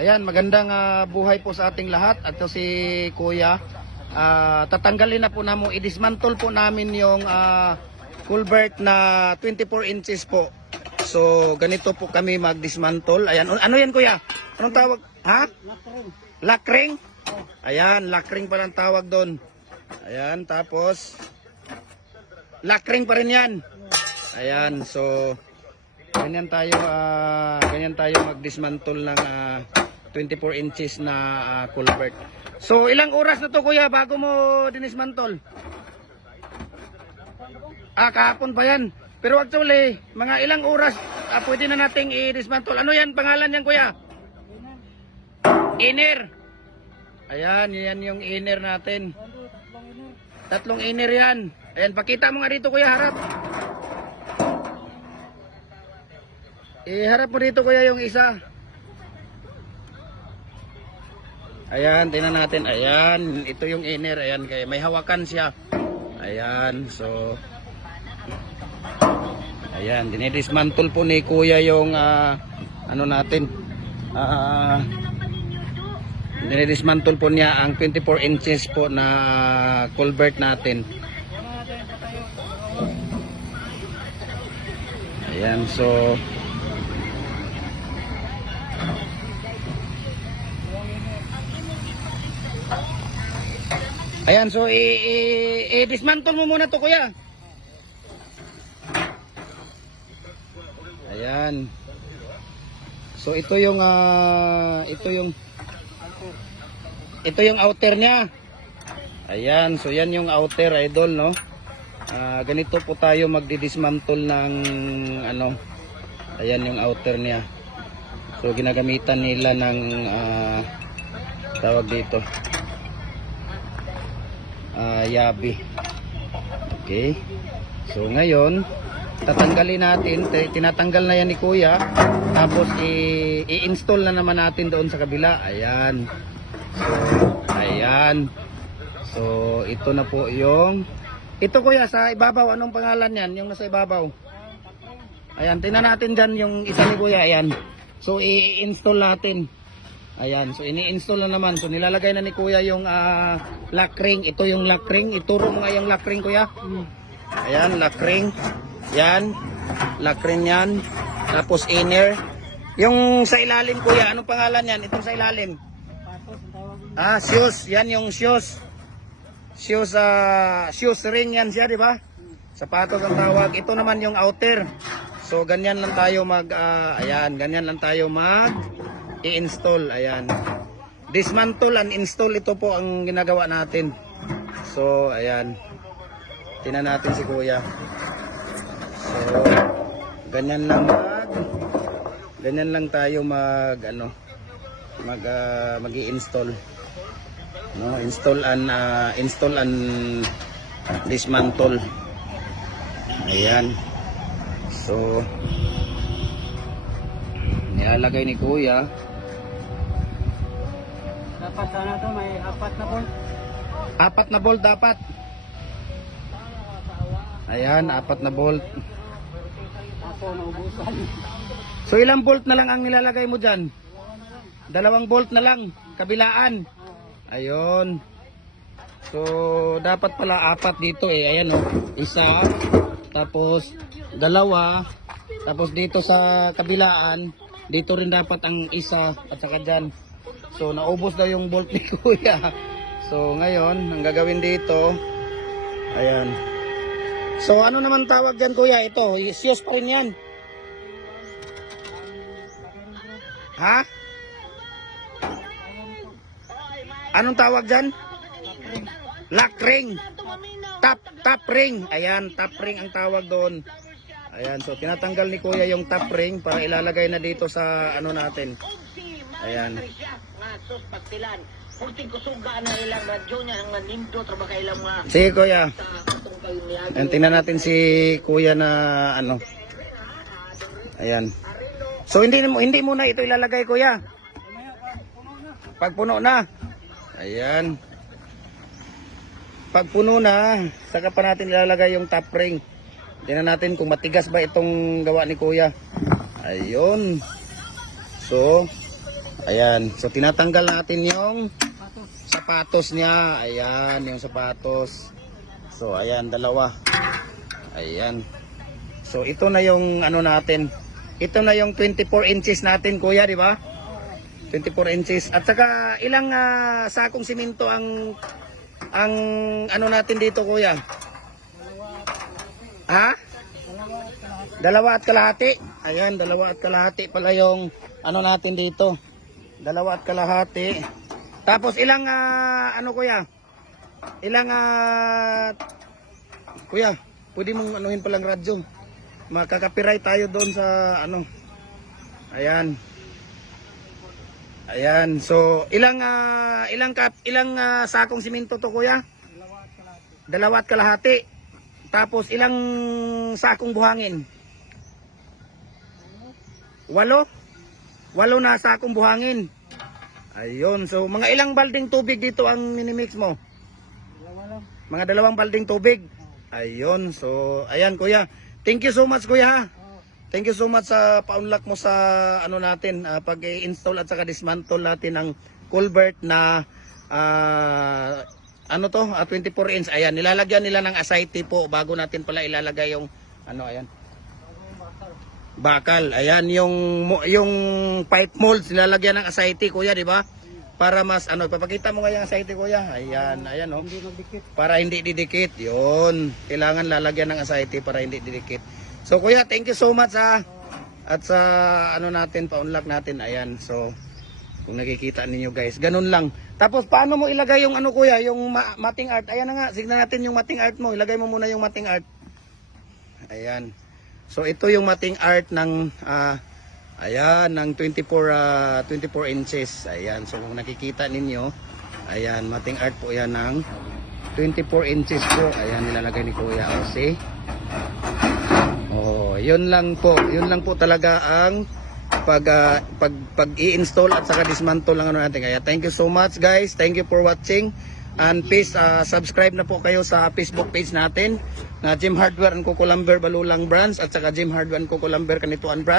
Ayan, magandang buhay po sa ating lahat. At ito si Kuya. Tatanggalin na po namin, i-dismantle po namin yung culvert na 24 inches po. So, ganito po kami mag-dismantle. Ayan, ano yan Kuya? Anong tawag? Ha? Lakring? Ayan, lakring pa lang tawag doon. Ayan, tapos lakring pa rin yan. Ayan, so ganyan tayo mag-dismantle ng 24 inches na culvert. So ilang oras na to Kuya bago mo dinismantle? Kahapon pa yan. Pero actually, mga ilang oras pwede na nating i-dismantle. Ano yan pangalan yan Kuya? Inner. Ayan, yan yung inner natin. Tatlong inner yan. Ayan, pakita mo nga dito Kuya, harap. Iharap mo dito Kuya yung isa. Ayan, tingnan natin. Ayan, ito yung inner. Ayan, kaya may hawakan siya. Ayan, so ayan, dinidismantle po ni Kuya yung ano natin. Dinidismantle po niya ang 24 inches po na culvert natin. Ayan, so ayan, so i-dismantle mo muna to Kuya. Ayan. So ito yung outer niya. Ayan, so yan yung outer idol, no. Ganito po tayo magdi-dismantle ng ano. Ayan yung outer niya. So ginagamitan nila ng tawag dito. Yabi. Okay. So ngayon, tatanggalin natin, tinatanggal na yan ni Kuya. Tapos i-install na naman natin doon sa kabila. Ayan. So, ayan. So, ito na po yung ito Kuya, sa ibabaw, anong pangalan yan? Yung nasa ibabaw. Ayan, tingnan natin dyan yung isa ni Kuya. Ayan. So, i-install natin. Ayan, so ini-install na naman. So nilalagay na ni Kuya yung lock ring. Ito yung lock ring. Ituro mo nga yung lock ring Kuya. Ayan, lock ring. Yan, lock ring yan. Tapos inner. Yung sa ilalim Kuya, anong pangalan yan? Itong sa ilalim. Shoes. Yan yung shoes. Shoes, shoes ring yan siya, di ba? Sapatos ang tawag. Ito naman yung outer. So ganyan lang tayo ayan, ganyan lang tayo i-install. Ayan, dismantle and install, ito po ang ginagawa natin. So ayan, tingnan natin si Kuya. So ganyan lang tayo mag-i-install, no? Install and dismantle. Ayan, so nilalagay ni Kuya. Dapat sana to may 4 na bolt. 4 na bolt dapat. Ayan, 4 na bolt. Ako naubusan. So ilang bolt na lang ang nilalagay mo dyan? 2 bolt na lang, kabilaan. Ayun. So dapat pala 4 dito Ayan isa, tapos 2, tapos dito sa kabilaan, dito rin dapat ang isa at saka dyan. So naubos daw yung bolt ni Kuya. So ngayon, ang gagawin dito, ayan. So ano naman tawag dyan Kuya? Ito, shoes pa rin yan. Ha? Anong tawag dyan? Lock ring. Top ring. Ayan, top ring ang tawag doon. Ayan, so tinatanggal ni Kuya yung top ring para ilalagay na dito sa ano natin. Ayan. Sige Kuya. Ayan, tingnan natin si Kuya na ano. Ayan. So hindi muna ito ilalagay Kuya. Pag puno na. Ayan. Pag puno na, saka pa natin ilalagay yung top ring. Tingnan natin kung matigas ba itong gawa ni Kuya. Ayun. So, Ayan. So tinatanggal natin yung Patos. sapatos niya. Ayan, yung sapatos. So ayan, dalawa. Ayan. So ito na yung ano natin. Ito na yung 24 inches natin, kuya, di ba? 24 inches. At saka ilang sakong simento ang ano natin dito, kuya? Ha? Dalawa at kalahati. Ayan, dalawa at kalahati pala yung ano natin dito. Dalawa at kalahati. Tapos ilang ano, kuya? Ilang kuya, pwede mong anuhin palang radyo. Makaka-copyright tayo doon sa ano. Ayan. Ayan. So, ilang sakong simento to, kuya? Dalawa at kalahati. Tapos ilang sakong buhangin? 8 na sakong buhangin. Ayun. So, mga ilang balding tubig dito ang minimix mo? Mga 2 balding tubig. Ayun. So, ayan, kuya. Thank you so much, kuya. Thank you so much sa pa-unlock mo sa ano natin, pag-i-install at saka dismantle natin ng culvert na ano to, 24 inch. Ayan, nilalagyan nila ng asite po bago natin pala ilalagay yung ano, ayan. Bakal. Ayan yung pipe molds nilalagyan ng asite, kuya, di ba? Para mas ano, papakita mo nga yung asite, kuya. Ayan, ayan, oh. Hindi magdikit. Para hindi didikit. 'Yon. Kailangan lalagyan ng asite para hindi didikit. So kuya, thank you so much ha. At sa ano natin, pa-unlock natin. Ayan. So kung nakikita ninyo, guys, ganun lang. Tapos paano mo ilagay yung ano, kuya, yung matting art? Ayan na nga, signan natin yung matting art mo. Ilagay mo muna yung matting art. Ayan. So ito yung matting art ng ayan, ng 24 inches. Ayan, so kung nakikita ninyo, ayan, matting art po yan ng 24 inches po. Ayan, nilalagay ni Kuya Jose. Oh, yun lang po talaga ang pag-i-install at saka dismantle lang ano natin. Kaya thank you so much, guys. Thank you for watching. And please subscribe na po kayo sa Facebook page natin na Jim Hardware and Coco Lumber Balulang Branch at saka Jim Hardware and Coco Lumber Kanituan Branch.